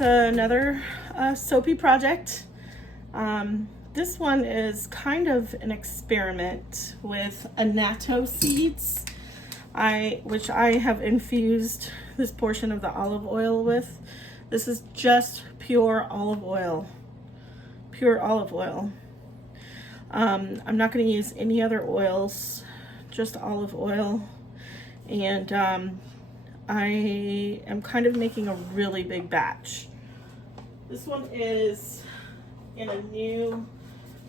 with another soapy project. This one is kind of an experiment with Annatto Seeds, which I have infused this portion of the olive oil with. This is just pure olive oil. Pure olive oil. I'm not going to use any other oils, just olive oil. And I am kind of making a really big batch. This one is in a new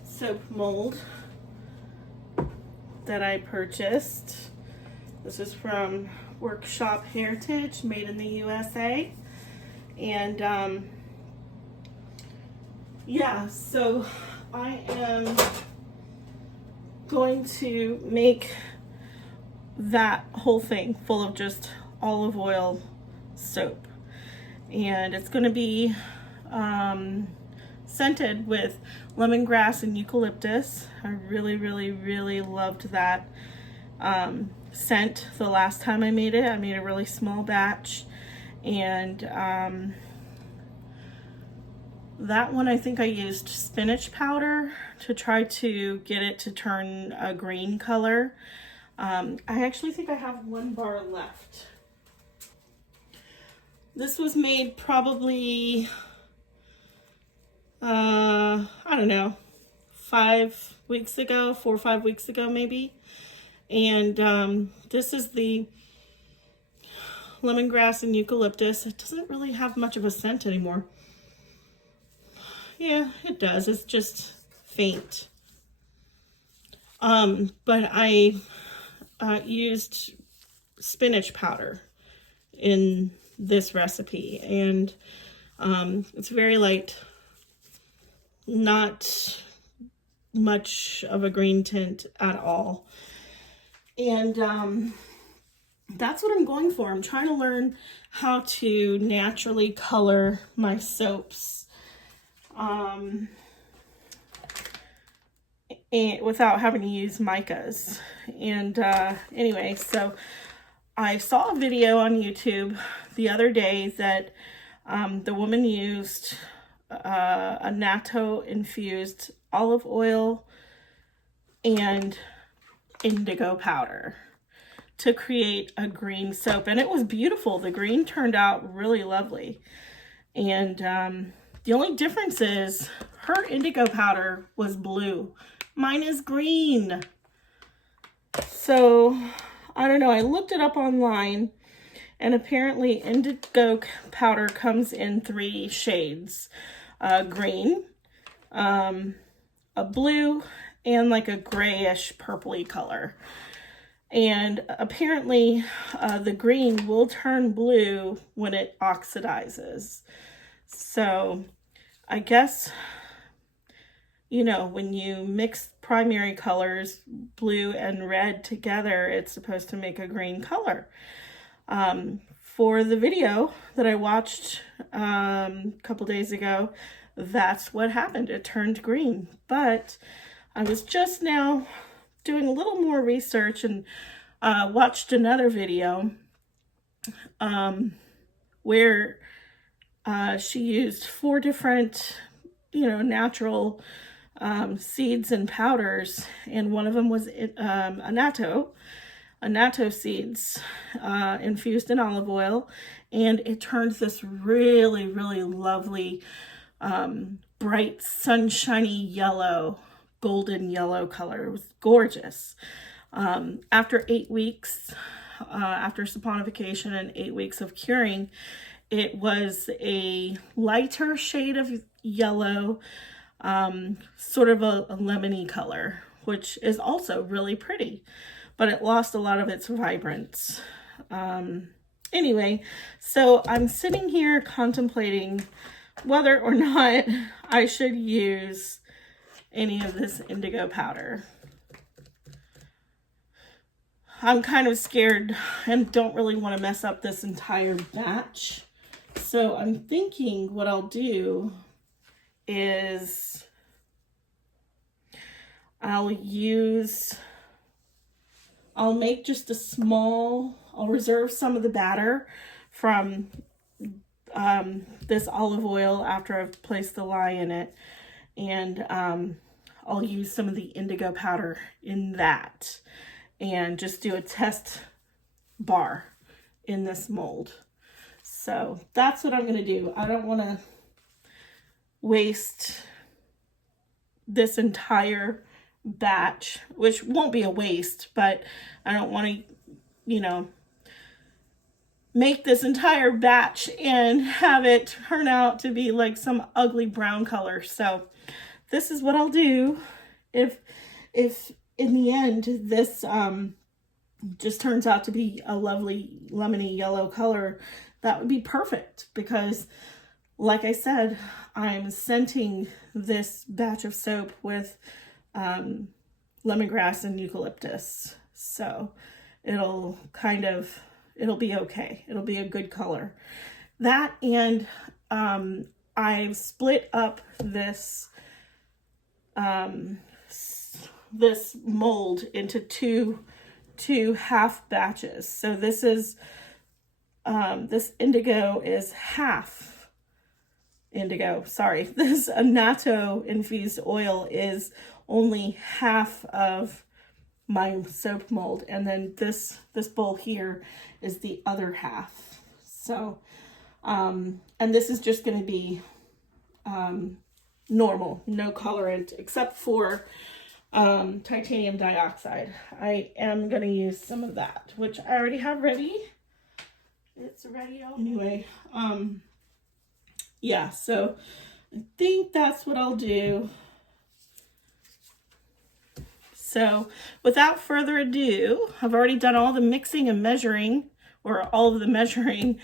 soap mold that I purchased. This is from Workshop Heritage, made in the USA. And yeah, so I am going to make that whole thing full of just olive oil soap, and it's going to be scented with lemongrass and eucalyptus. I really loved that scent the last time I made it. I made a really small batch, and that one I think I used spinach powder to try to get it to turn a green color. I actually think I have one bar left. This was made probably, I don't know, 5 weeks ago, 4 or 5 weeks ago maybe. And this is the lemongrass and eucalyptus. It doesn't really have much of a scent anymore. Yeah, it does. It's just faint. But I used spinach powder in this recipe, and it's very light, not much of a green tint at all. And that's what I'm going for. I'm trying to learn how to naturally color my soaps and without having to use micas. And anyway, so I saw a video on YouTube the other day that the woman used Annatto infused olive oil and indigo powder to create a green soap, and it was beautiful. The green turned out really lovely. And the only difference is her indigo powder was blue. Mine is green. So I don't know. I looked it up online, and apparently indigo powder comes in 3 shades. Green, a blue, and like a grayish purpley color. And apparently the green will turn blue when it oxidizes. So I guess, you know, when you mix primary colors, blue and red together, it's supposed to make a green color. For the video that I watched a couple days ago, that's what happened. It turned green. But I was just now doing a little more research and watched another video where she used 4 different, you know, natural seeds and powders, and one of them was Annatto Seeds infused in olive oil, and it turned this really lovely bright sunshiny yellow, golden yellow color. It was gorgeous. After 8 weeks, after saponification and 8 weeks of curing, it was a lighter shade of yellow, sort of a lemony color, which is also really pretty, but it lost a lot of its vibrance. Anyway, so I'm sitting here contemplating whether or not I should use any of this indigo powder. I'm kind of scared and don't really want to mess up this entire batch. So I'm thinking what I'll do is I'll make just a small, I'll reserve some of the batter from this olive oil after I've placed the lye in it, and I'll use some of the indigo powder in that and just do a test bar in this mold. So that's what I'm going to do. I don't want to waste this entire batch, which won't be a waste, but I don't want to, you know, make this entire batch and have it turn out to be like some ugly brown color. So this is what I'll do. If in the end this just turns out to be a lovely lemony yellow color, that would be perfect, because like I said, I'm scenting this batch of soap with lemongrass and eucalyptus. So it'll be okay. It'll be a good color. That, and I've split up this this mold into two half batches. So this is this indigo is half indigo. Sorry, this Annatto infused oil is only half of my soap mold, and then this bowl here is the other half. So and this is just going to be normal, no colorant, except for titanium dioxide. I am going to use some of that, which I already have ready. It's ready anyway. Yeah, so I think that's what I'll do. So without further ado, I've already done all the mixing and measuring, or all of the measuring.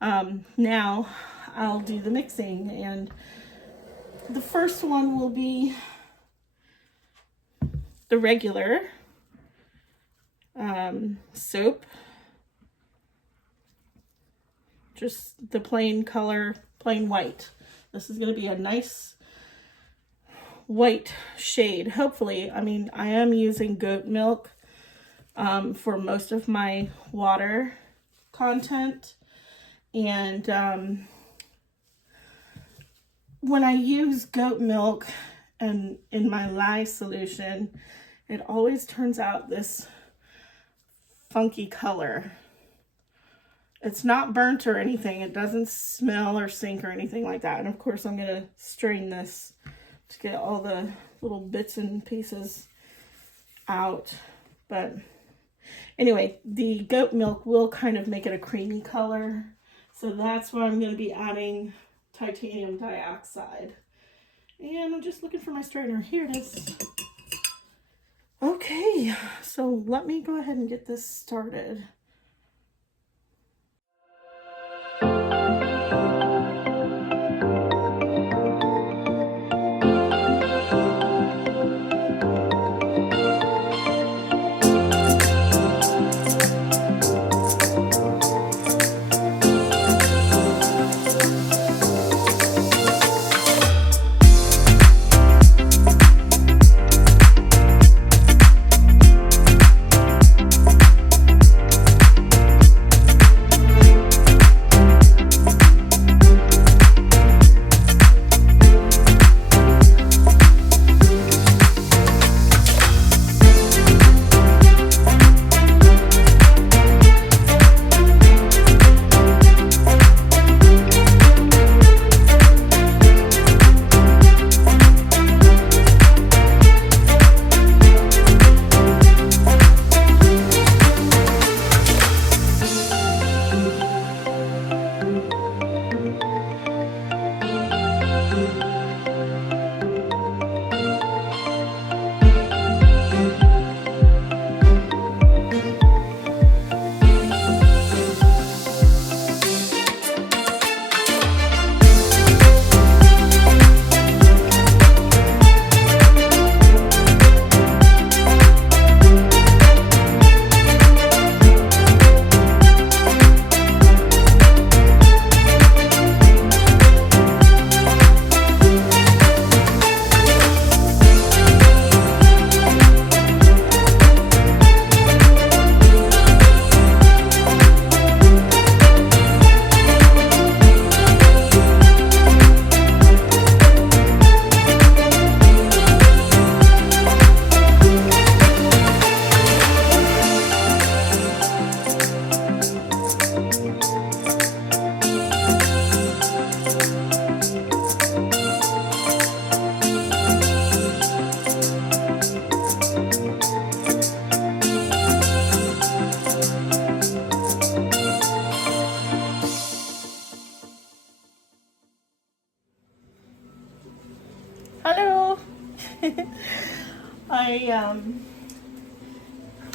Now I'll do the mixing, and the first one will be the regular soap, just the plain color, plain white. This is going to be a nice white shade, hopefully. I mean, I am using goat milk for most of my water content, and when I use goat milk and in my lye solution, it always turns out this funky color. It's not burnt or anything. It doesn't smell or sink or anything like that. And of course, I'm going to strain this to get all the little bits and pieces out. But anyway, the goat milk will kind of make it a creamy color. So that's why I'm going to be adding titanium dioxide. And I'm just looking for my strainer. Here it is. Okay, so let me go ahead and get this started. Hello. I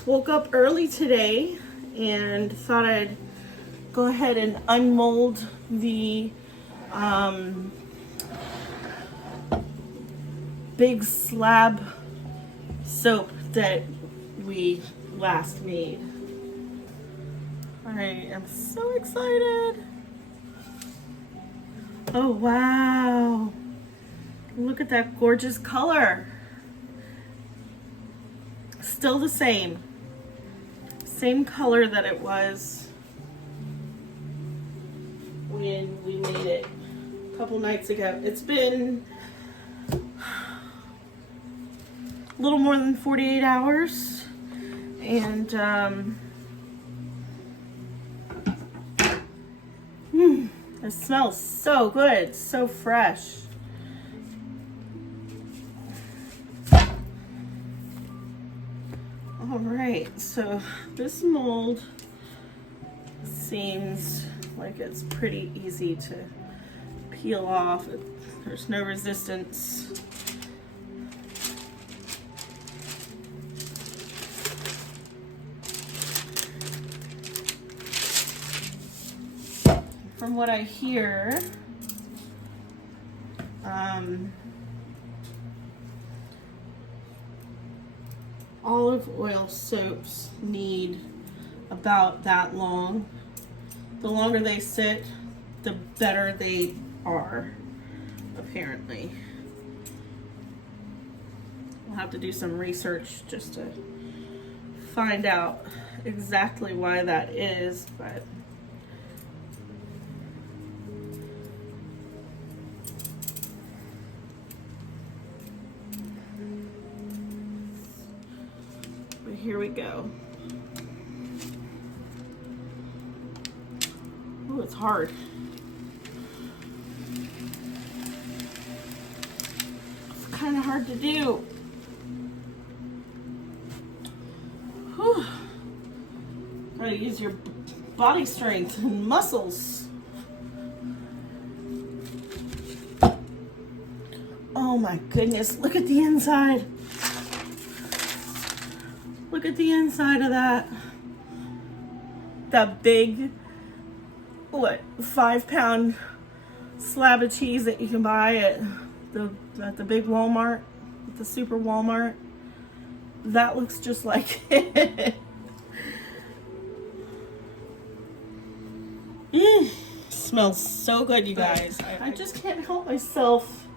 woke up early today and thought I'd go ahead and unmold the big slab soap that we last made. I am so excited. Oh wow. Look at that gorgeous color. Still the same. Same color that it was when we made it a couple nights ago. It's been a little more than 48 hours. And it smells so good, so fresh. All right, so this mold seems like it's pretty easy to peel off. There's no resistance. From what I hear, olive oil soaps need about that long. The longer they sit, the better they are, apparently. We'll have to do some research just to find out exactly why that is, but here we go. Oh, it's hard. It's kind of hard to do. Whew. Gotta use your body strength and muscles. Oh my goodness, look at the inside. Look at the inside of that. That big, what, 5-pound slab of cheese that you can buy at the big Walmart, the super Walmart. That looks just like it. Smells so good, you guys. I just can't help myself.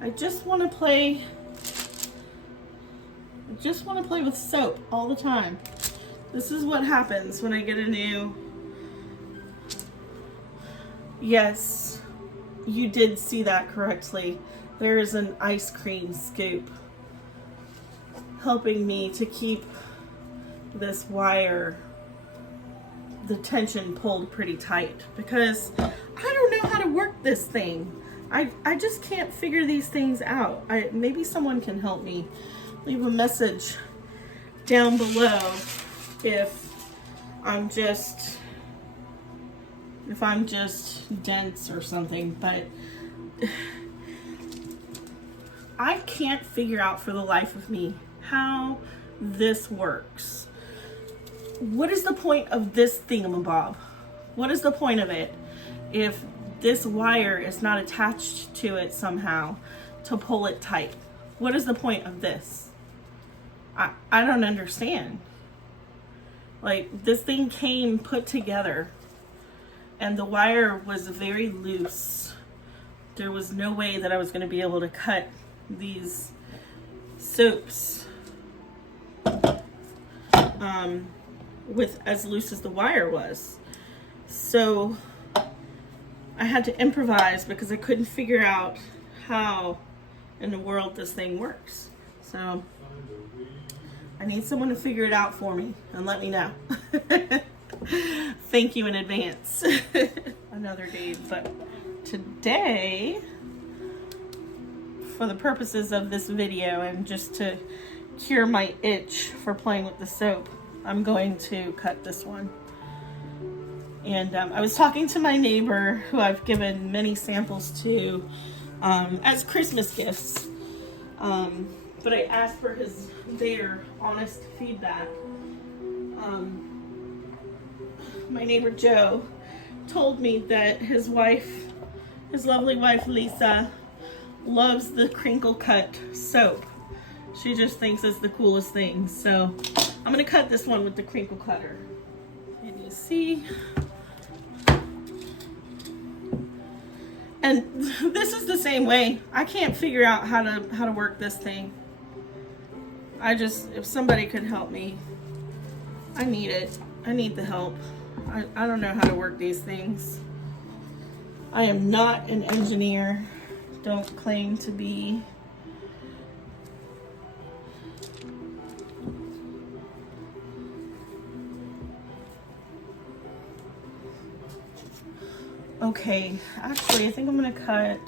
I just want to play with soap all the time. This is what happens when I get a new... Yes, you did see that correctly. There is an ice cream scoop helping me to keep this wire, the tension pulled pretty tight, because I don't know how to work this thing. I just can't figure these things out. Maybe someone can help me. Leave a message down below if I'm just dense or something, but I can't figure out for the life of me how this works. What is the point of this thingamabob? What is the point of it if this wire is not attached to it somehow to pull it tight? What is the point of this? I don't understand. Like, this thing came put together and the wire was very loose. There was no way that I was going to be able to cut these soaps with as loose as the wire was. So I had to improvise because I couldn't figure out how in the world this thing works. So I need someone to figure it out for me and let me know. Thank you in advance. Another day, but today, for the purposes of this video and just to cure my itch for playing with the soap, I'm going to cut this one. And I was talking to my neighbor, who I've given many samples to as Christmas gifts. But I asked for their honest feedback. My neighbor Joe told me that his lovely wife Lisa, loves the crinkle cut soap. She just thinks it's the coolest thing. So I'm gonna cut this one with the crinkle cutter. And you see, and this is the same way. I can't figure out how to work this thing. If somebody could help me, I need it. I need the help. I don't know how to work these things. I am not an engineer. Don't claim to be. Okay, actually I think I'm gonna cut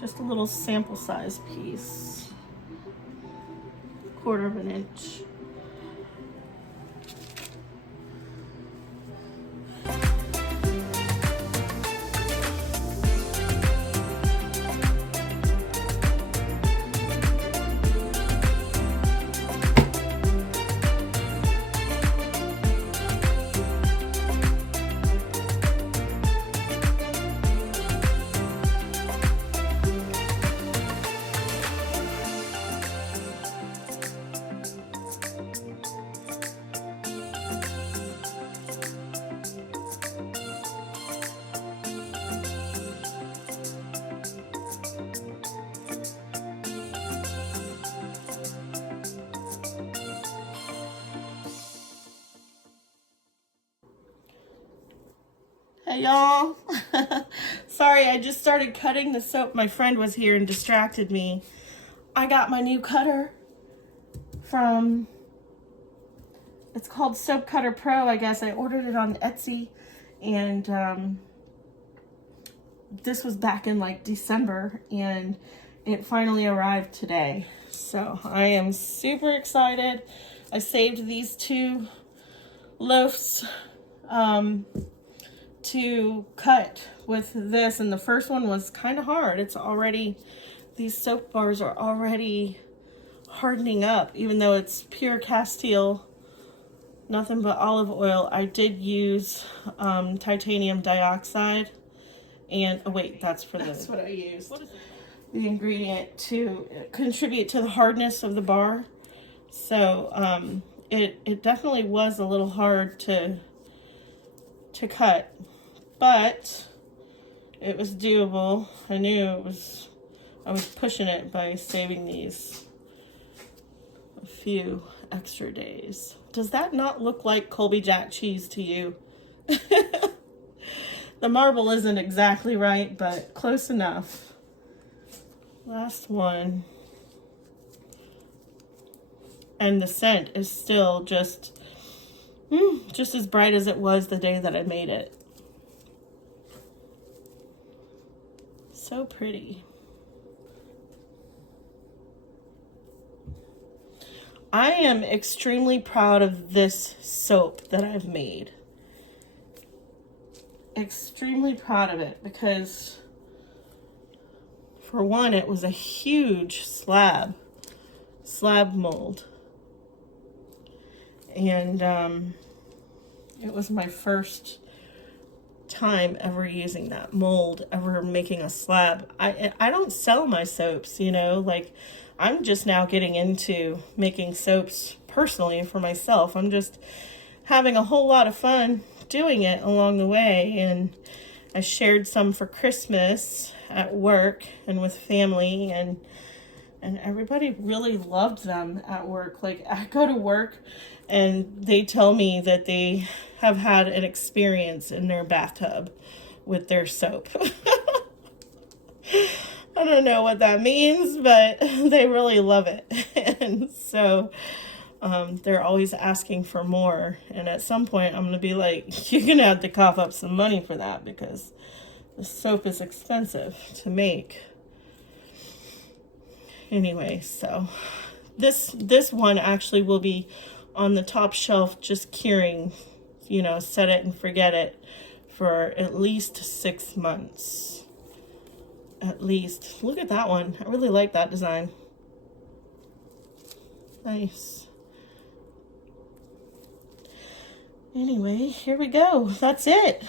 just a little sample size piece, 1/4 of an inch. Hey y'all. Sorry, I just started cutting the soap. My friend was here and distracted me. I got my new cutter from, it's called Soap Cutter Pro, I guess. I ordered it on Etsy, and this was back in like December, and it finally arrived today. So I am super excited. I saved these 2 loaves to cut with this, and the first one was kind of hard. It's already, these soap bars are already hardening up, even though it's Pure Castile, nothing but olive oil. I did use titanium dioxide, and oh wait, that's what I used. What is it? The ingredient to contribute to the hardness of the bar. So it definitely was a little hard to cut, but it was doable. I knew I was pushing it by saving these a few extra days. Does that not look like Colby Jack cheese to you? The marble isn't exactly right, but close enough. Last one. And the scent is still just as bright as it was the day that I made it. So pretty. I am extremely proud of this soap that I've made. Extremely proud of it because, for one, it was a huge slab mold. And it was my first time ever using that mold, ever making a slab. I don't sell my soaps, you know, like I'm just now getting into making soaps personally for myself. I'm just having a whole lot of fun doing it along the way, and I shared some for Christmas at work and with family, and everybody really loved them at work. Like, I go to work and they tell me that they have had an experience in their bathtub with their soap. I don't know what that means, but they really love it. And so they're always asking for more. And at some point I'm going to be like, you're going to have to cough up some money for that, because the soap is expensive to make. Anyway, so this one actually will be on the top shelf, just curing, you know, set it and forget it for at least 6 months. at least. Look at that one. I really like that design. Nice. Anyway, here we go. That's it.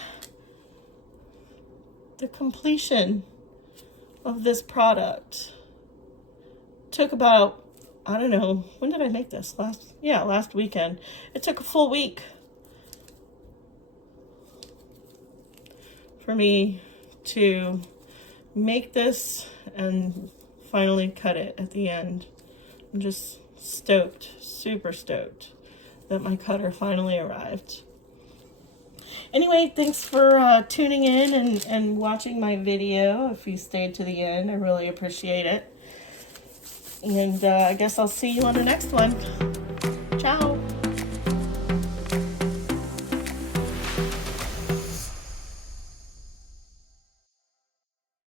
The completion of this product took about, I don't know, when did I make this? Last weekend. It took a full week for me to make this and finally cut it at the end. I'm just stoked, super stoked that my cutter finally arrived. Anyway, thanks for tuning in and watching my video. If you stayed to the end, I really appreciate it. And I guess I'll see you on the next one. Ciao.